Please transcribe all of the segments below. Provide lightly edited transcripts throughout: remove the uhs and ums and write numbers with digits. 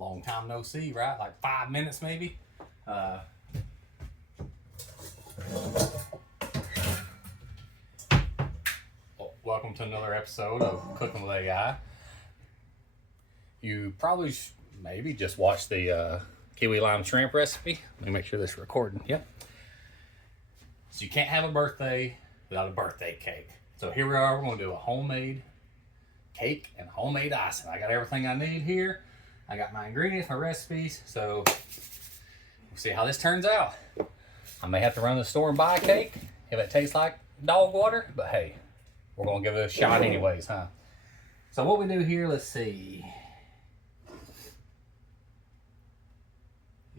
Long time no see, right? Like 5 minutes maybe. Well, welcome to another episode of Cooking with AI. You probably maybe just watched the kiwi lime shrimp recipe. Let me make sure this is recording. Yep. So you can't have a birthday without a birthday cake. So here we are. We're going to do a homemade cake and homemade icing. I got everything I need here. I got my ingredients, my recipes. So we'll see how this turns out. I may have to run to the store and buy a cake if it tastes like dog water. But hey, we're going to give it a shot anyways, huh? So what we do here, let's see.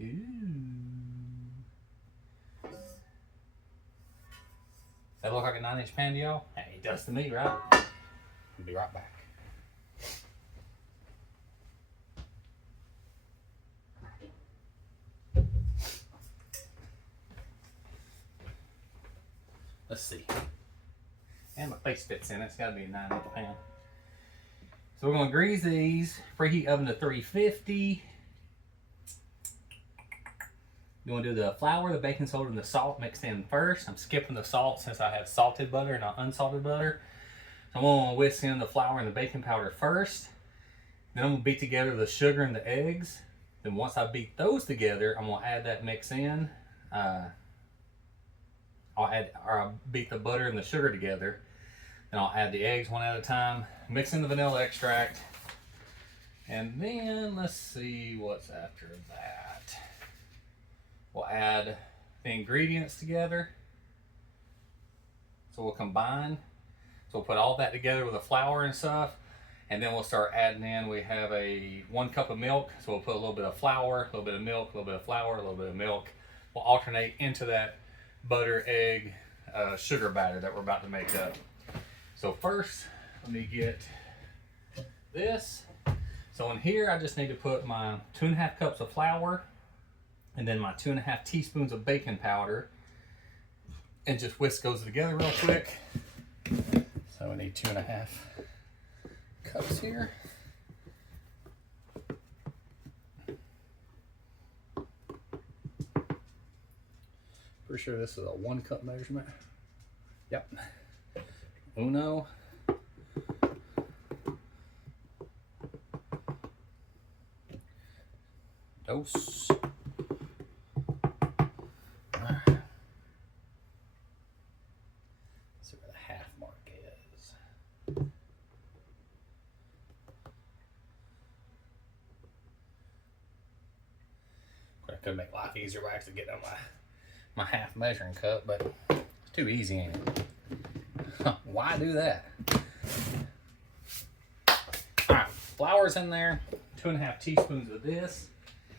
Ooh. That look like a 9-inch pan to y'all? Hey, it does to me, right? I'll be right back. Let's see. And my face fits in it. It's got to be a 9-inch pan. So we're going to grease these. Preheat oven to 350. You want to do the flour, the baking soda, and the salt mixed in first. I'm skipping the salt since I have salted butter and not unsalted butter. So I'm going to whisk in the flour and the baking powder first. Then I'm going to beat together the sugar and the eggs. Then once I beat those together, I'm going to add that mix in. I'll beat the butter and the sugar together. Then I'll add the eggs one at a time. Mix in the vanilla extract. And then let's see what's after that. We'll add the ingredients together. So we'll combine. So we'll put all that together with the flour and stuff. And then we'll start adding in, we have 1 cup of milk. So we'll put a little bit of flour, a little bit of milk, a little bit of flour, a little bit of milk. We'll alternate into that butter, egg, sugar batter that we're about to make up. So first, let me get this. So in here, I just need to put my 2.5 cups of flour and then my 2.5 teaspoons of baking powder, and just whisk those together real quick. So we need 2.5 cups here. Pretty sure this is a 1 cup measurement. Yep. Uno. Dos. See where the half mark is. I could make life easier by actually getting on my half measuring cup, but it's too easy, ain't it? Why do that? Alright, flour's in there. 2.5 teaspoons of this.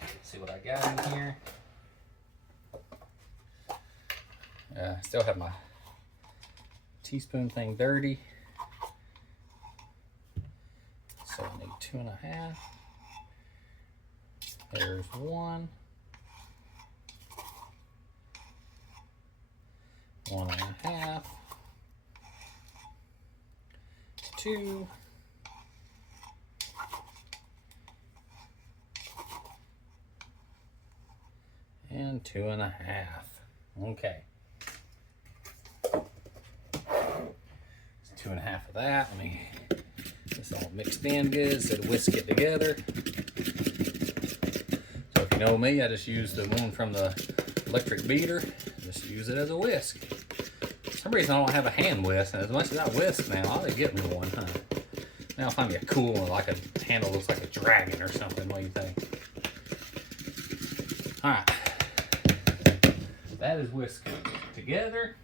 Let's see what I got in here. I still have my teaspoon thing dirty. So I need 2.5. There's 1. 1.5. 2. And 2.5. Okay. 2.5 of that. Let me get this all mixed in good, so to whisk it together. So if you know me, I just use the one from the electric beater. Just use it as a whisk. For some reason I don't have a hand whisk, and as much as I whisk now, I ought to get me one, huh? Now I'll find me a cool one, like a handle looks like a dragon or something. What do you think? Alright. That is whisked together.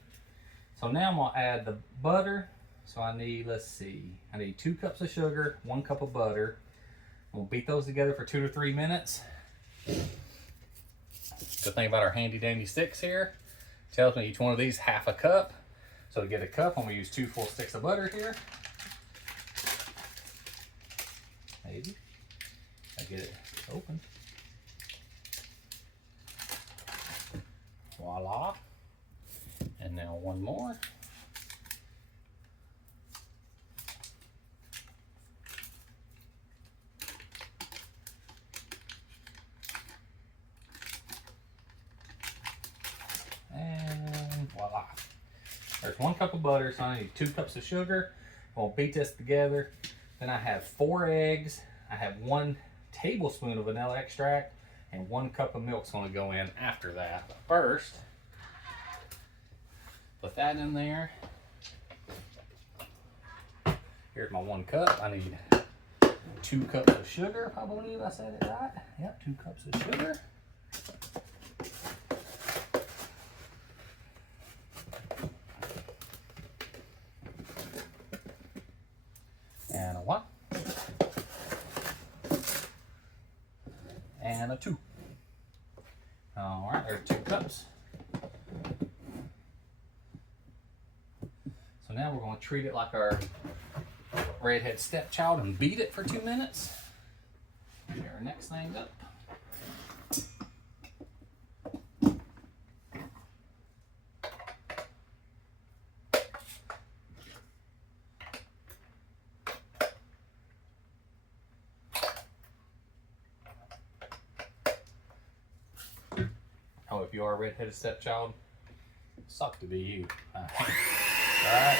So now I'm going to add the butter. So I need, let's see, I need 2 cups of sugar, 1 cup of butter. We'll beat those together for 2 to 3 minutes. The thing about our handy dandy sticks here, tells me each one of these half a cup. So to get a cup, I'm going to use 2 full sticks of butter here. Maybe. I get it open. Voila. And now 1 more. There's 1 cup of butter, so I need 2 cups of sugar. I'll beat this together. Then I have 4 eggs. I have 1 tablespoon of vanilla extract, and 1 cup of milk's gonna go in after that. But first, put that in there. Here's my 1 cup. I need 2 cups of sugar, I believe I said it right. Yep, 2 cups of sugar. And a 1. And a 2. All right, there's 2 cups. So now we're going to treat it like our redhead stepchild and beat it for 2 minutes. Get our next thing up. Oh, if you are a redheaded stepchild, suck to be you. All right.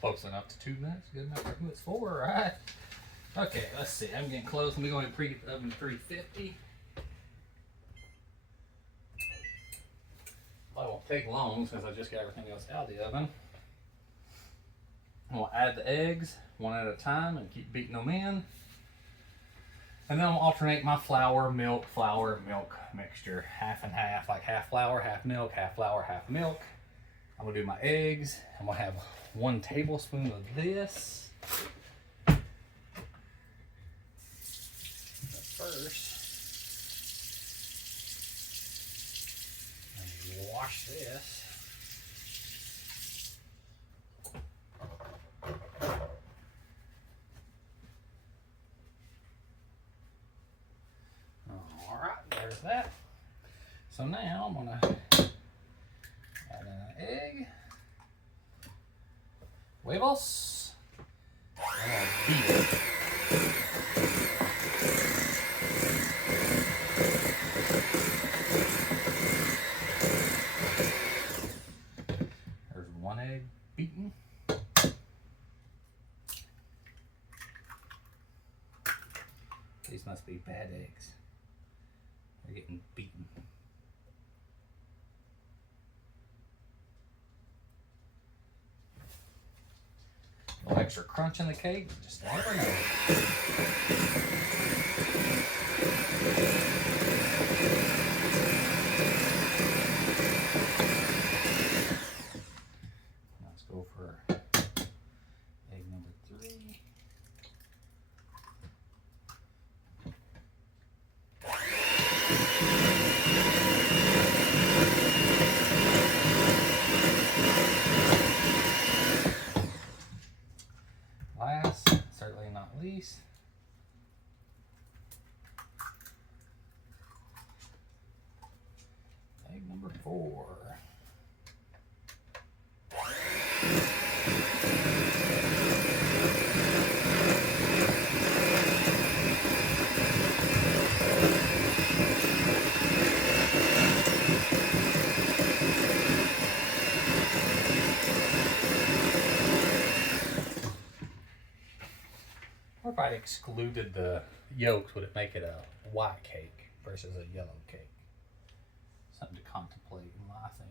Close enough to 2 minutes. Good enough for who it's for, right? Okay, let's see. I'm getting close. Let me go ahead and preheat the oven to 350. Well, it won't take long since I just got everything else out of the oven. I'm going to add the eggs 1 at a time and keep beating them in. And then I'll alternate my flour, milk mixture. Half and half, like half flour, half milk, half flour, half milk. I'm going to do my eggs. I'm going to have 1 tablespoon of this. But first, let me wash this. All right, there's that. So now I'm going to add in an egg. Huevos. And I'll beat it. There's 1 egg beaten. These must be bad eggs. They're getting beaten. A little extra crunch in the cake, just never know. Let's go for egg number 3. Last, certainly not least, egg number 4. Or if I excluded the yolks, would it make it a white cake versus a yellow cake? Something to contemplate in my thing.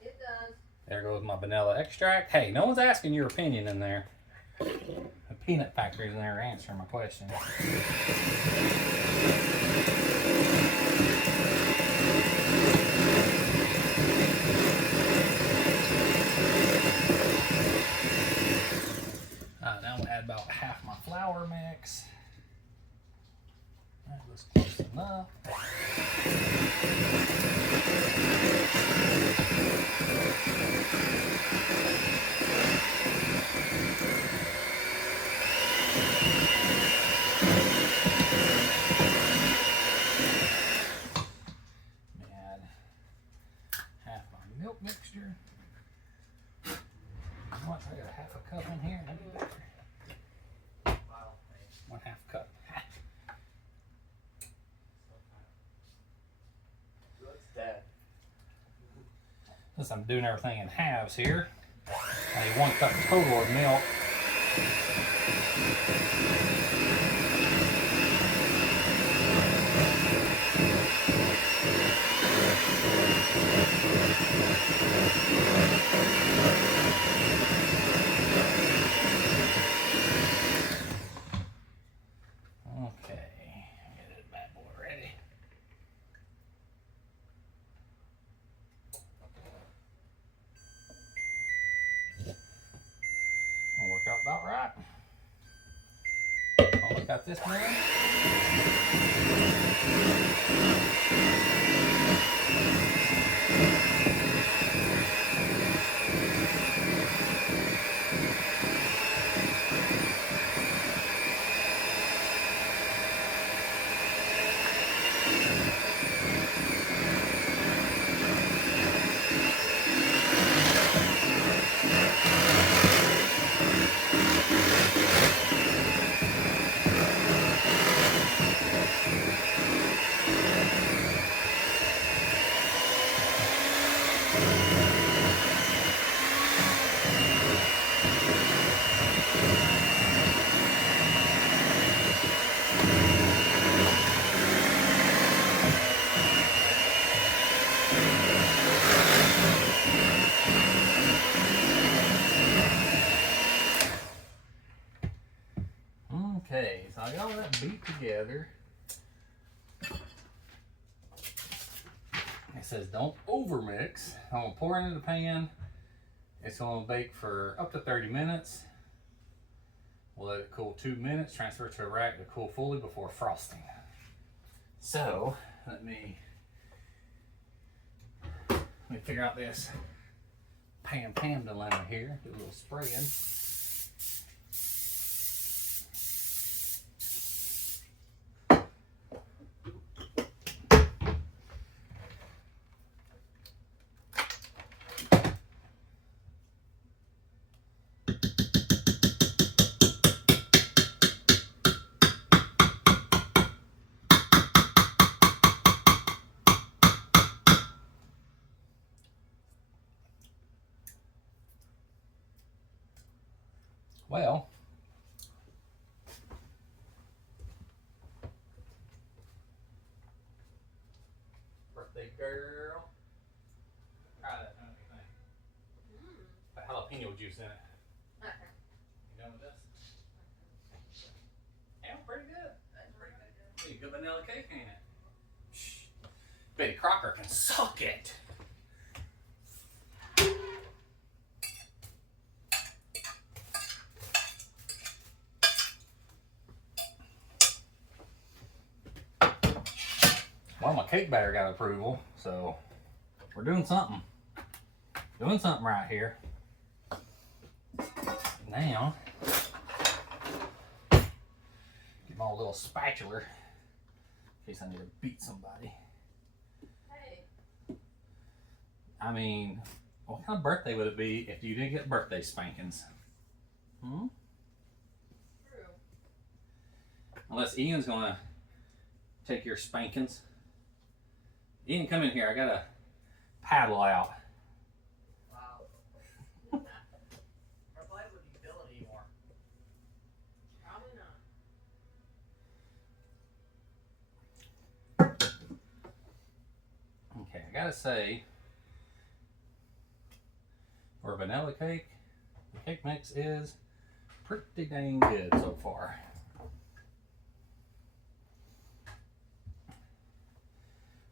It does. There goes my vanilla extract. Hey, no one's asking your opinion in there. The peanut factory's in there answering my question. Now I'm gonna add about half my flour mix. That looks close enough. Add half my milk mixture. What? I got a half a cup in here. That'd be better. 1/2 cup. Since I'm doing everything in halves here, I need 1 cup total of milk. Okay, get this bad boy ready. Will work out about right. I'll look at this man. Okay, so I got all that beat together. It says don't overmix. I'm gonna pour it into the pan. It's gonna bake for up to 30 minutes. We'll let it cool 2 minutes, transfer it to a rack to cool fully before frosting. So, let me figure out this pan dilemma here. Do a little spraying. Well, birthday girl, try that thing. Put jalapeno juice in it. Okay. You done with this? Yeah, pretty good. That's pretty good. Pretty good vanilla cake, ain't it? Shh. Betty Crocker can suck it. Well, my cake batter got approval, so we're doing something. Doing something right here. Now, get my little spatula in case I need to beat somebody. Hey. I mean, what kind of birthday would it be if you didn't get birthday spankings? Hmm? True. Unless Ian's gonna take your spankings. Ian, come in here. I got a paddle out. Wow. Our play wouldn't be built anymore. Probably not. I gotta say, for a vanilla cake, the cake mix is pretty dang good so far.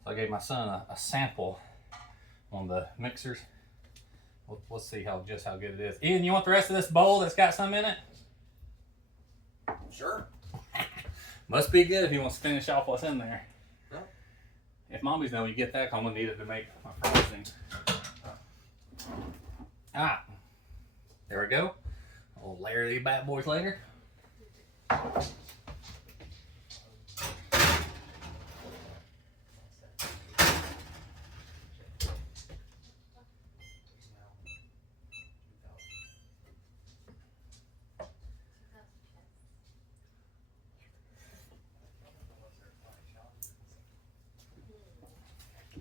So I gave my son a sample on the mixers. Let's see just how good it is. Ian, you want the rest of this bowl that's got some in it? Sure. Must be good if he wants to finish off what's in there. No. If mommy's know you get that, I'm gonna need it to make my frosting. Ah, there we go. I'll layer these bad boys later.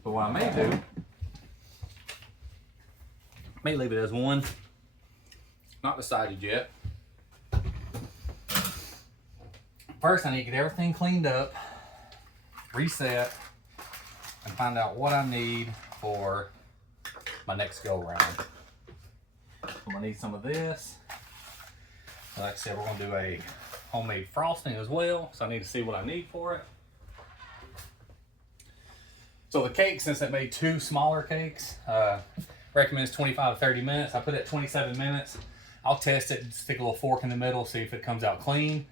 So what I may do, may leave it as one. Not decided yet. First, I need to get everything cleaned up, reset, and find out what I need for my next go round. I'm gonna need some of this. Like I said, we're gonna do a homemade frosting as well, so I need to see what I need for it. So the cake, since it made two smaller cakes, recommends 25 to 30 minutes. I put it at 27 minutes. I'll test it and stick a little fork in the middle, see if it comes out clean.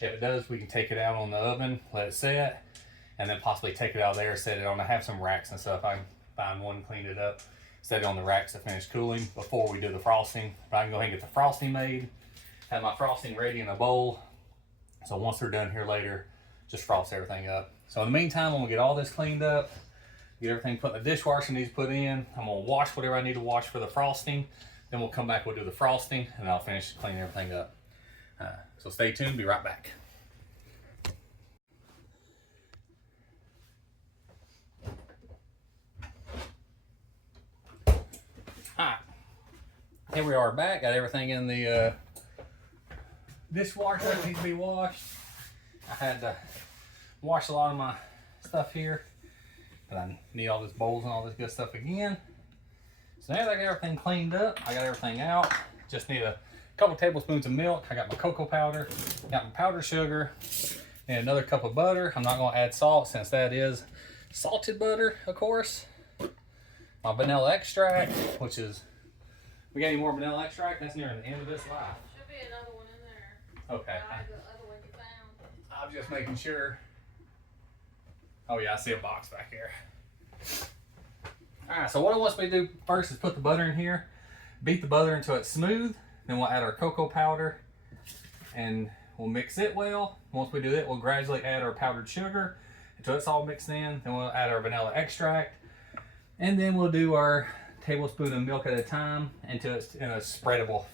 If it does, we can take it out on the oven, let it set, and then possibly take it out of there, set it on. I have some racks and stuff. I can find one, clean it up, set it on the racks to finish cooling before we do the frosting. But I can go ahead and get the frosting made, have my frosting ready in a bowl. So once they're done here later, just frost everything up. So in the meantime, I'm gonna get all this cleaned up, get everything put in the dishwasher needs put in. I'm gonna wash whatever I need to wash for the frosting. Then we'll come back, we'll do the frosting, and I'll finish cleaning everything up. So stay tuned, be right back. Alright, here we are back, got everything in the dishwasher that needs to be washed. I had to wash a lot of my stuff here, but I need all these bowls and all this good stuff again. So now that I got everything cleaned up, I got everything out, just need a couple tablespoons of milk. I got my cocoa powder, got my powdered sugar, and another cup of butter. I'm not gonna add salt since that is salted butter, of course. My vanilla extract, which is, we got any more vanilla extract? That's near the end of this life. Should be another one in there. Okay. The other one you found. I'm just making sure. Oh yeah, I see a box back here. All right, so what it wants me to do first is put the butter in here, beat the butter until it's smooth. Then we'll add our cocoa powder and we'll mix it well. Once we do that, we'll gradually add our powdered sugar until it's all mixed in. Then we'll add our vanilla extract. And then we'll do our tablespoon of milk at a time until it's in a spreadable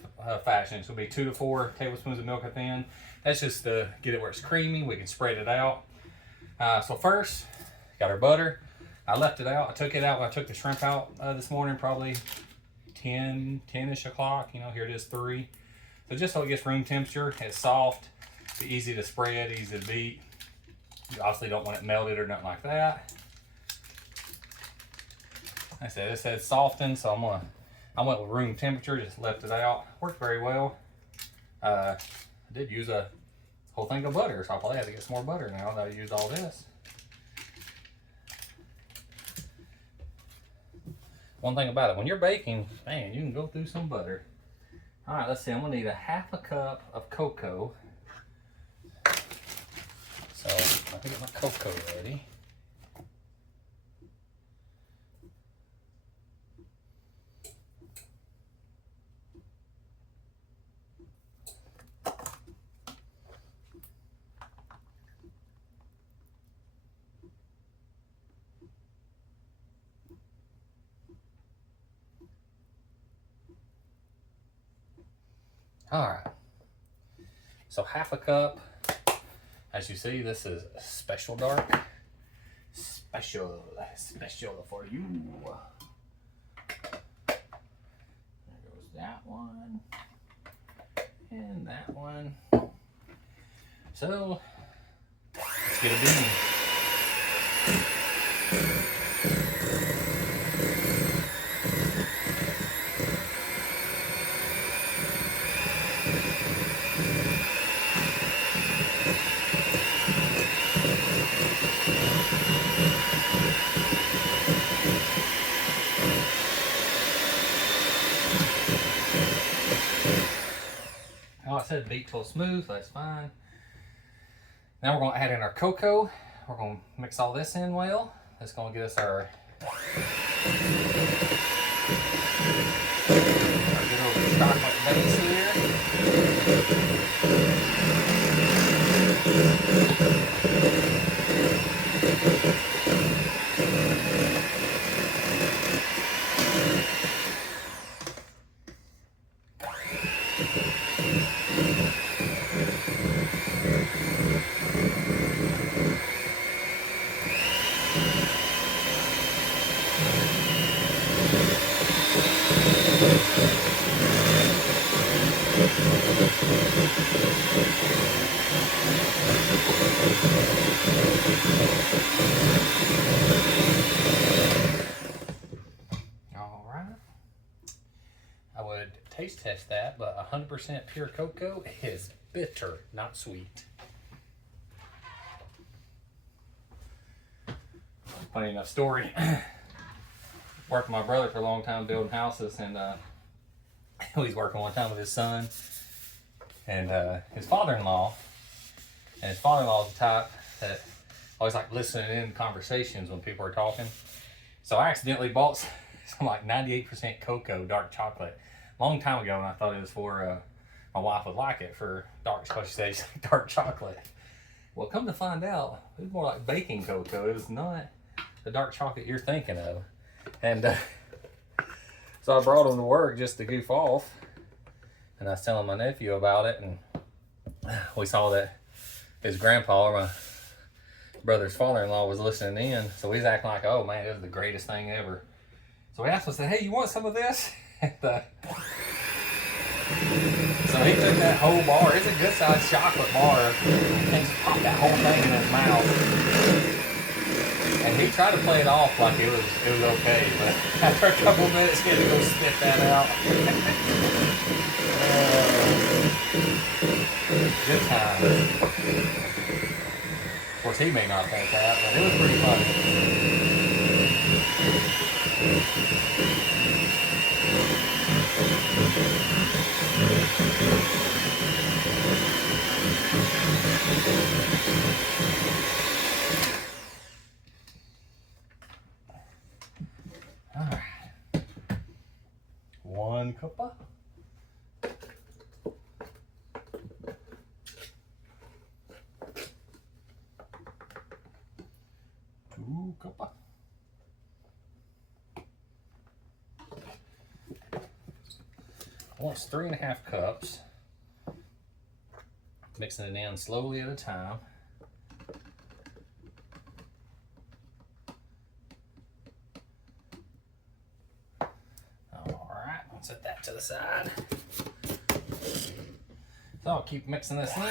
fashion. So it'll be 2 to 4 tablespoons of milk at the end. That's just to get it where it's creamy. We can spread it out. So first, got our butter. I left it out. I took it out when I took the shrimp out this morning, probably 10-ish o'clock. You know, here it is 3. So just so it gets room temperature, it's soft, it's easy to spread, easy to beat. You obviously don't want it melted or nothing like that. Like I said, it says softened, so I went with room temperature, just left it out. Worked very well. I did use a whole thing of butter, so I'll probably have to get some more butter now that I used all this. One thing about it, when you're baking, man, you can go through some butter. All right, let's see, I'm gonna need a half a cup of cocoa. So let me get my cocoa ready. All right, so half a cup. As you see, this is special dark. Special for you. There goes that one. And that one. So, let's get it in. like I said, beat till smooth, so that's fine. Now we're gonna add in our cocoa. We're gonna mix all this in well. That's gonna get us our good old chocolate base here. All right. I would taste test that, but 100% pure cocoa is bitter, not sweet. Funny enough story. Worked with my brother for a long time building houses, and he was working one time with his son and his father-in-law. And his father-in-law is the type that always like listening in conversations when people are talking. So I accidentally bought some like 98% cocoa dark chocolate a long time ago, and I thought it was for my wife would like it for dark, because she says dark chocolate. Well, come to find out, it was more like baking cocoa. It was not the dark chocolate you're thinking of. And so I brought him to work just to goof off, and I was telling my nephew about it, and we saw that his grandpa, or my brother's father-in-law, was listening in. So he's acting like, oh man, this is the greatest thing ever. So he asked us, hey, you want some of this? And, so he took that whole bar, it's a good sized chocolate bar, and just popped that whole thing in his mouth. And he tried to play it off like it was okay, but after a couple of minutes, he had to go spit that out. Good time. Of course, he may not think that, but it was pretty funny. All right. 1 cuppa. 2 cuppa. I want 3.5 cups. Mixing it in slowly at a time. Alright, I'll set that to the side. So I'll keep mixing this in.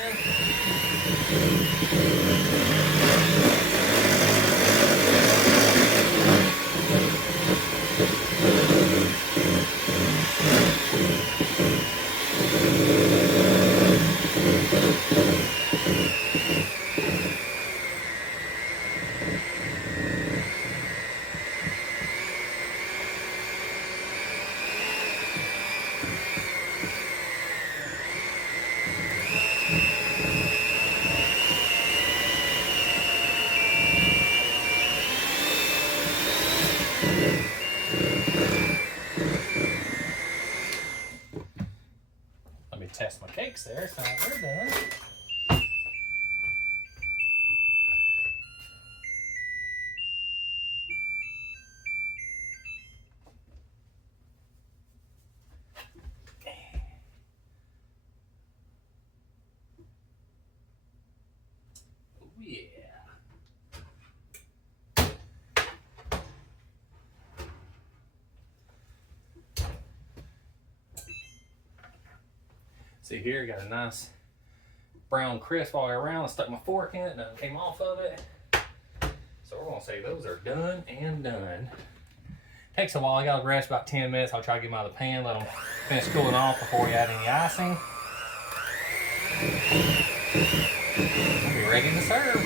Let me test my cakes there, so we're done. See here, got a nice brown crisp all the way around. I stuck my fork in it, nothing came off of it. So we're gonna say those are done and done. Takes a while, I gotta rest about 10 minutes. I'll try to get them out of the pan, let them finish cooling off before we add any icing. We'll be ready to serve.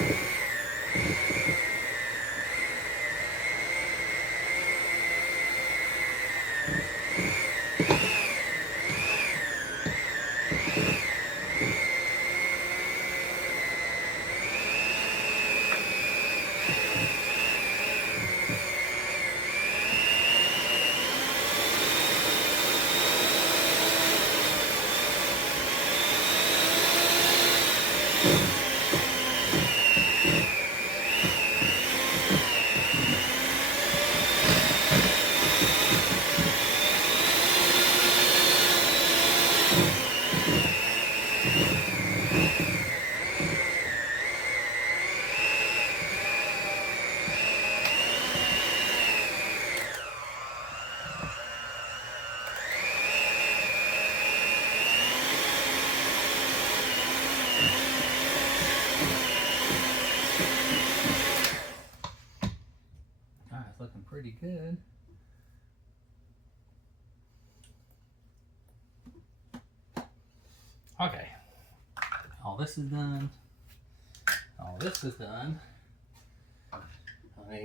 Okay, all this is done. All this is done. I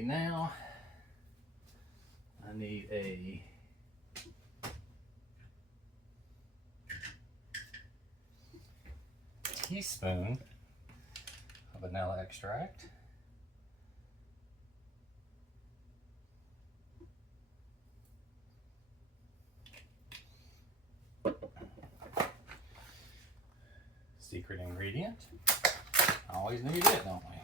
need a teaspoon of vanilla extract. Secret ingredient. Always need it, don't we?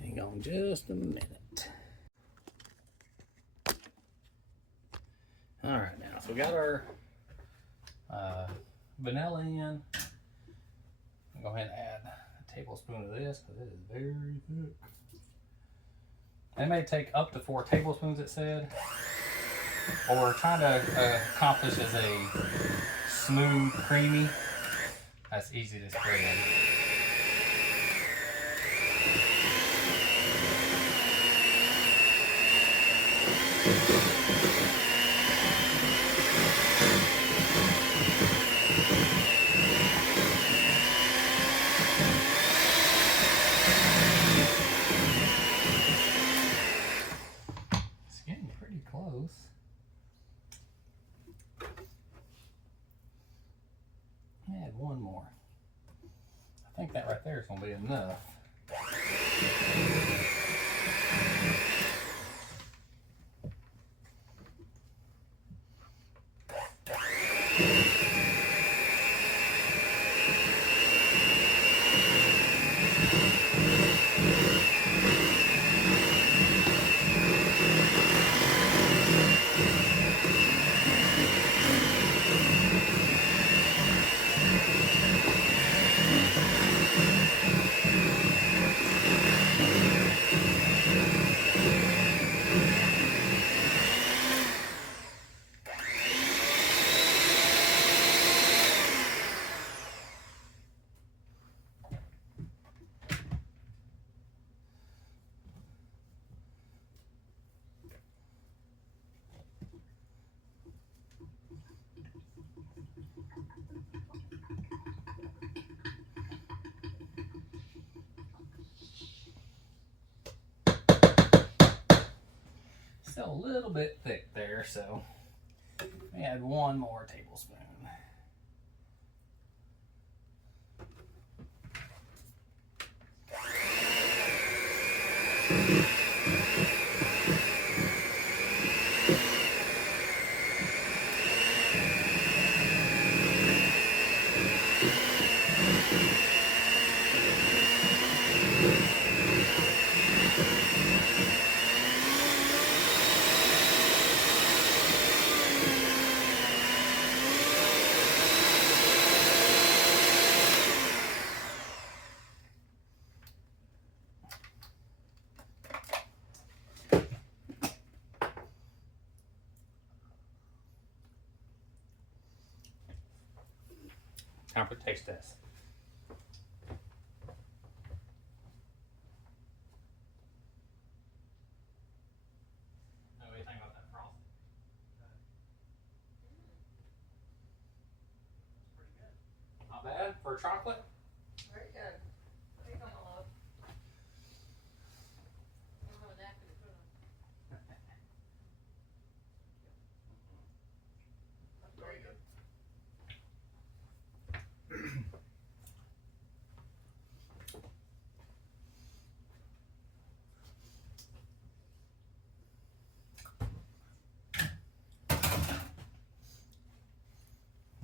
Hang on just a minute. All right, now, so we got our vanilla in. Go ahead and add a tablespoon of this because it is very thick. It may take up to 4 tablespoons, it said. What we're trying to accomplish is a smooth, creamy, that's easy to spread. It's getting pretty close. Add one more. I think that right there is going to be enough. Still a little bit thick there, so we add one more tablespoon. Time for taste test. What do you think about that frosting? Pretty good. Not bad for chocolate. Very good. There you go, my love. I don't have a napkin to put on. That's very good.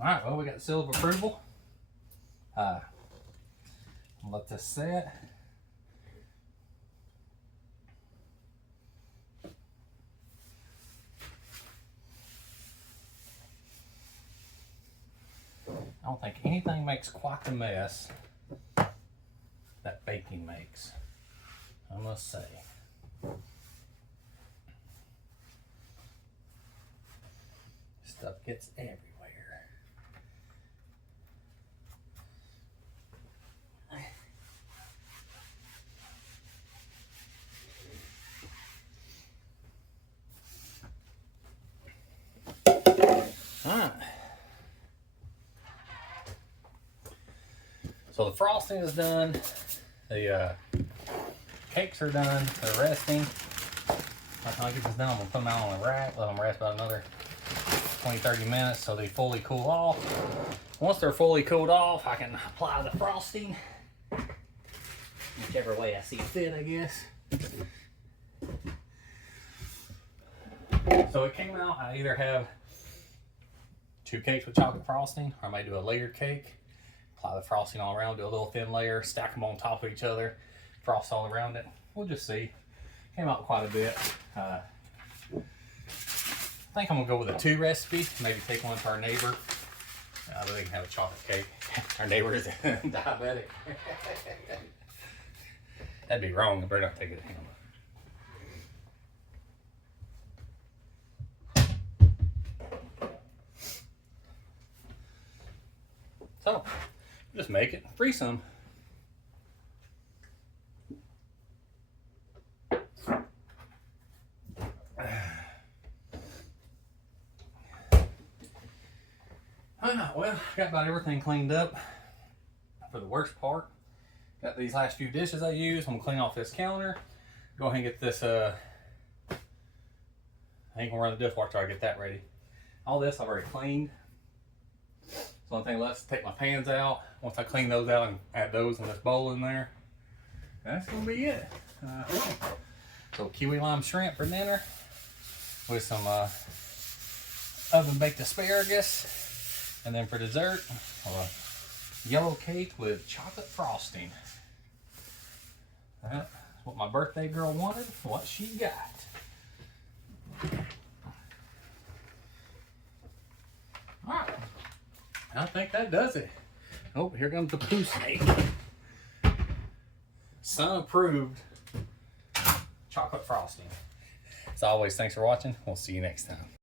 All right, well, we got the seal of approval. I'll let this set. I don't think anything makes quite the mess that baking makes, I must say. Stuff gets everywhere. Alright. So the frosting is done. The cakes are done. They're resting. By the time I get this done, I'm going to put them out on a rack. Let them rest about another 20-30 minutes so they fully cool off. Once they're fully cooled off, I can apply the frosting. Whichever way I see fit, I guess. So it came out, I either have 2 cakes with chocolate frosting, or I might do a layered cake. Apply the frosting all around, do a little thin layer, stack them on top of each other, frost all around it. We'll just see. Came out quite a bit. I think I'm gonna go with a 2 recipe. Maybe take one to our neighbor. They can have a chocolate cake. Our neighbor is diabetic. That'd be wrong. I better not take it to him. So, just make it, free some. Well, got about everything cleaned up for the worst part. Got these last few dishes I used. I'm gonna clean off this counter. Go ahead and get this, I ain't gonna run the dishwasher till I get that ready. All this I've already cleaned. So one thing left is to take my pans out. Once I clean those out and add those in this bowl in there, that's gonna be it. So kiwi lime shrimp for dinner with some oven baked asparagus. And then for dessert, a yellow cake with chocolate frosting. That's what my birthday girl wanted, what she got. Alright, I think that does it. Oh, here comes the poo snake. Son approved chocolate frosting. As always, thanks for watching. We'll see you next time.